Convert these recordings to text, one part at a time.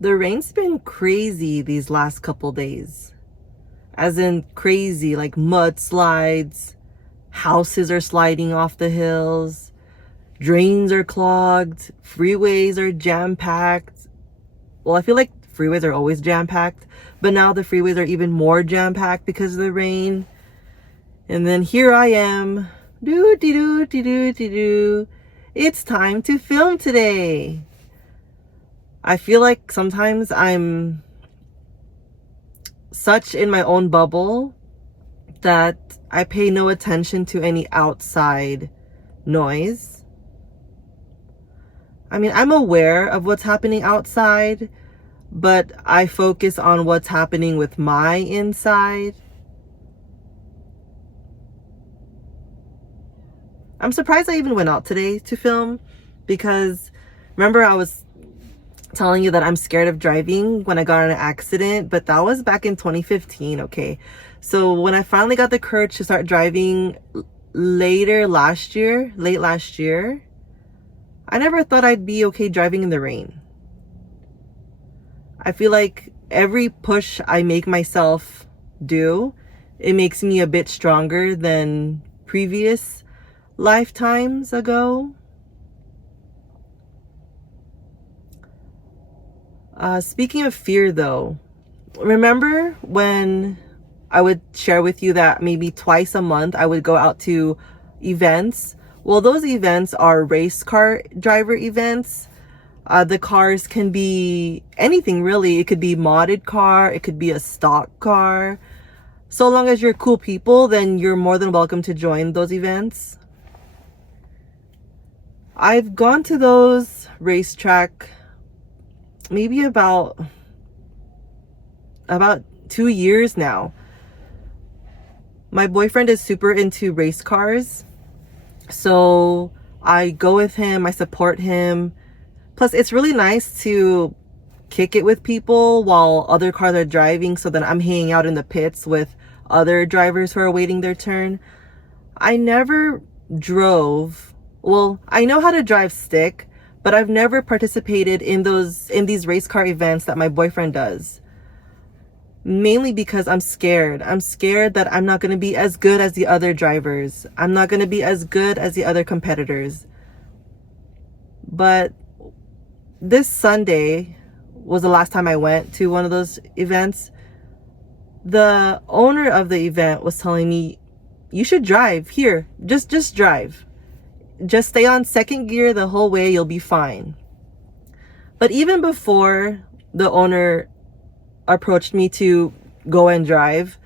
The rain's been crazy these last couple days. As in crazy, like mudslides, houses are sliding off the hills, drains are clogged, freeways are jam-packed. Well, I feel like freeways are always jam-packed, but now the freeways are even more jam-packed because of the rain. And then here I am, doo-dee-doo-dee-doo-dee-doo. It's time to film today. I feel like sometimes I'm such in my own bubble that I pay no attention to any outside noise. I mean, I'm aware of what's happening outside, but I focus on what's happening with my inside. I'm surprised I even went out today to film because remember I was telling you that I'm scared of driving when I got in an accident, but that was back in 2015, okay? So when I finally got the courage to start driving late last year, I never thought I'd be okay driving in the rain. I feel like every push I make myself do, it makes me a bit stronger than previous lifetimes ago. Speaking of fear though, remember when I would share with you that maybe twice a month I would go out to events? Well, those events are race car driver events. The cars can be anything really. It could be modded car, it could be a stock car. So long as you're cool people, then you're more than welcome to join those events. I've gone to those racetrack maybe about 2 years now. My boyfriend is super into race cars, so I go with him, I support him. Plus it's really nice to kick it with people while other cars are driving, so then I'm hanging out in the pits with other drivers who are waiting their turn. I never drove, well, I know how to drive stick, but I've never participated in these race car events that my boyfriend does. Mainly because I'm scared. I'm scared that I'm not going to be as good as the other drivers. I'm not going to be as good as the other competitors. But this Sunday was the last time I went to one of those events. The owner of the event was telling me, you should drive here. Just drive. Just stay on second gear the whole way, you'll be fine. But even before the owner approached me to go and drive,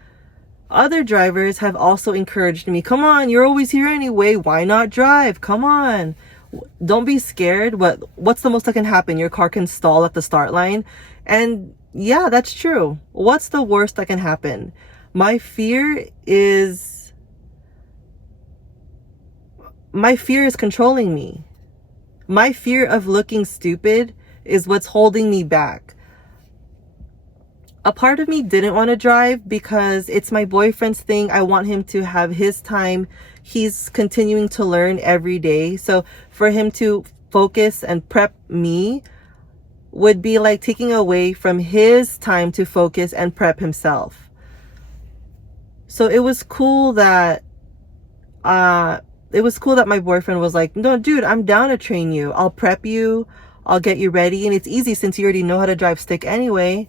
other drivers have also encouraged me, come on, you're always here anyway, why not drive? Come on, don't be scared. What's the most that can happen? Your car can stall at the start line. And yeah, that's true. What's the worst that can happen? My fear is controlling me. My fear of looking stupid is what's holding me back. A part of me didn't want to drive because it's my boyfriend's thing. I want him to have his time. He's continuing to learn every day. So for him to focus and prep me would be like taking away from his time to focus and prep himself. So it was cool that my boyfriend was like, no, dude, I'm down to train you. I'll prep you. I'll get you ready. And it's easy since you already know how to drive stick anyway.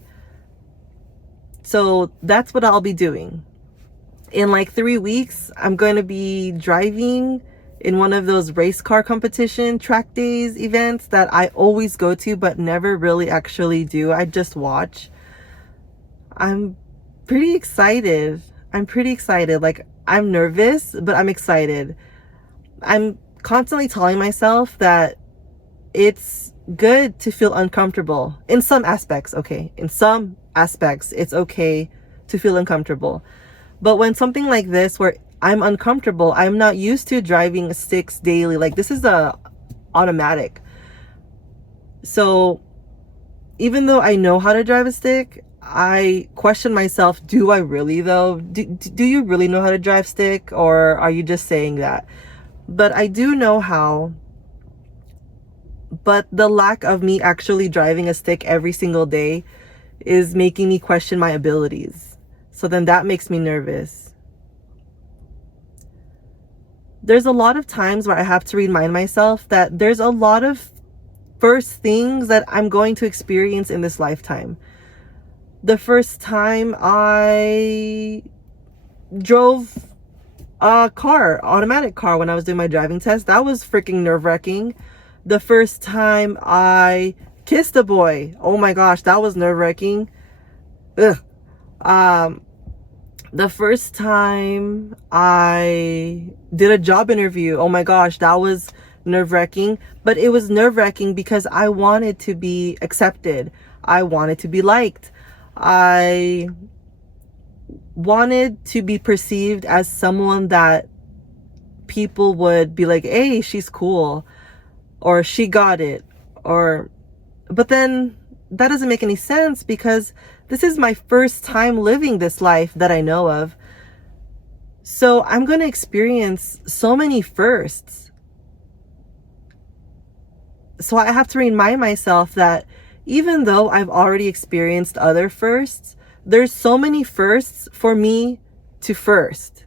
So that's what I'll be doing. In like 3 weeks, I'm going to be driving in one of those race car competition track days events that I always go to, but never really actually do. I just watch. I'm pretty excited. Like, I'm nervous, but I'm excited. I'm constantly telling myself that it's good to feel uncomfortable in some aspects. Okay, in some aspects it's okay to feel uncomfortable, but when something like this where I'm uncomfortable, I'm not used to driving sticks daily, like this is a automatic. So even though I know how to drive a stick, I question myself, do I really though? Do you really know how to drive stick, or are you just saying that? But I do know how but the lack of me actually driving a stick every single day is making me question my abilities. So then that makes me nervous. There's a lot of times where I have to remind myself that there's a lot of first things that I'm going to experience in this lifetime. The first time I drove a car, automatic car, when I was doing my driving test, that was freaking nerve-wracking. The first time I kissed a boy, oh my gosh, that was nerve-wracking. Ugh. The first time I did a job interview, oh my gosh, that was nerve-wracking. But it was nerve-wracking because I wanted to be accepted. I wanted to be liked. I wanted to be perceived as someone that people would be like, hey, she's cool, or she got it, or, but then that doesn't make any sense because this is my first time living this life that I know of. So I'm going to experience so many firsts. So I have to remind myself that even though I've already experienced other firsts, there's so many firsts for me to first.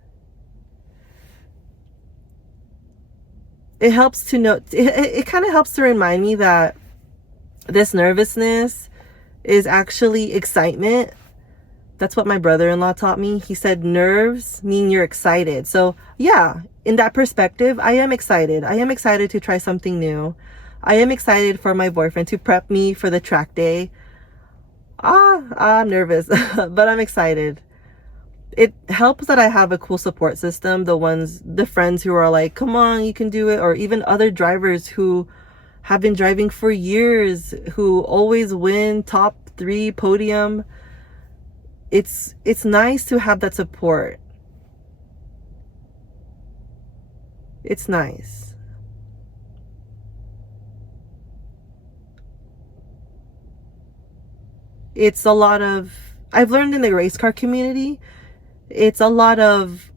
It helps to know, it kind of helps to remind me that this nervousness is actually excitement. That's what my brother-in-law taught me. He said nerves mean you're excited. So yeah, in that perspective, I am excited. I am excited to try something new. I am excited for my boyfriend to prep me for the track day. I'm nervous, but I'm excited. It helps that I have a cool support system. The friends who are like, come on, you can do it. Or even other drivers who have been driving for years, who always win top 3 podium. It's nice to have that support. It's nice. It's a lot of, I've learned in the race car community, it's a lot of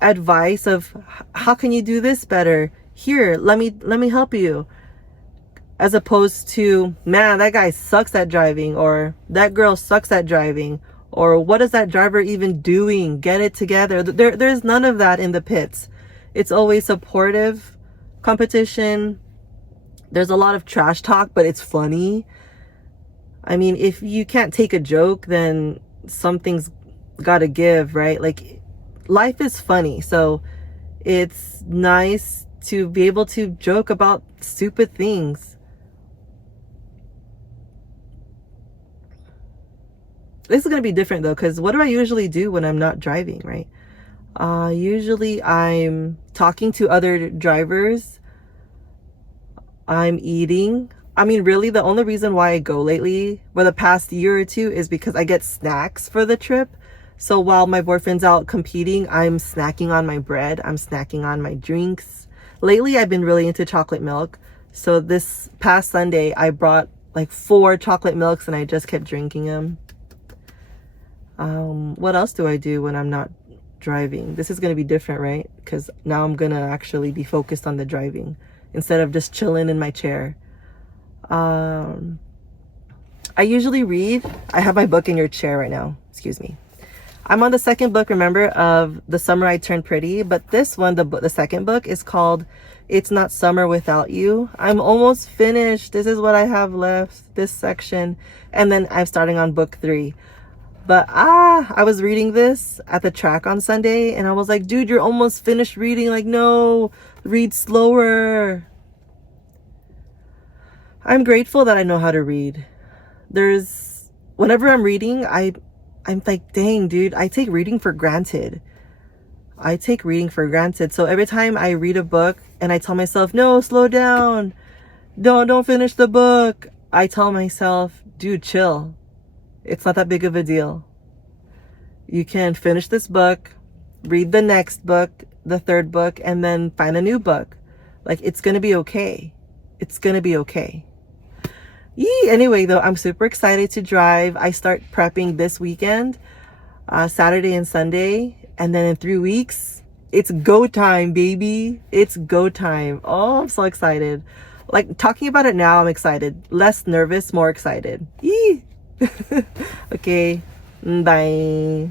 advice of how can you do this better? Here, let me help you. As opposed to, man, that guy sucks at driving, or that girl sucks at driving, or what is that driver even doing? Get it together. There's none of that in the pits. It's always supportive competition. There's a lot of trash talk, but it's funny. I mean, if you can't take a joke, then something's gotta give, right? Like, life is funny, so it's nice to be able to joke about stupid things. This is going to be different though, because what do I usually do when I'm not driving, right? Usually I'm talking to other drivers. I'm eating. I mean, really, the only reason why I go lately for the past year or two is because I get snacks for the trip. So while my boyfriend's out competing, I'm snacking on my bread. I'm snacking on my drinks. Lately, I've been really into chocolate milk. So this past Sunday, I brought like 4 chocolate milks and I just kept drinking them. What else do I do when I'm not driving? This is going to be different, right? Because now I'm going to actually be focused on the driving instead of just chilling in my chair. I usually read. I have my book in your chair right now. Excuse me. I'm on the second book, remember, of The Summer I Turned Pretty. But this one, the second book, is called It's Not Summer Without You. I'm almost finished. This is what I have left, this section. And then I'm starting on book 3. But I was reading this at the track on Sunday, and I was like, dude, you're almost finished reading. Like, no, read slower. I'm grateful that I know how to read. Whenever I'm reading, I'm like, dang, dude, I take reading for granted. So every time I read a book and I tell myself, no, slow down. Don't finish the book. I tell myself, dude, chill. It's not that big of a deal. You can finish this book, read the next book, the third book, and then find a new book. Like, it's going to be okay. It's going to be okay. Anyway, though, I'm super excited to drive. I start prepping this weekend, Saturday and Sunday. And then in 3 weeks, it's go time, baby. It's go time. Oh, I'm so excited. Like talking about it now, I'm excited. Less nervous, more excited. Yee! Okay, bye.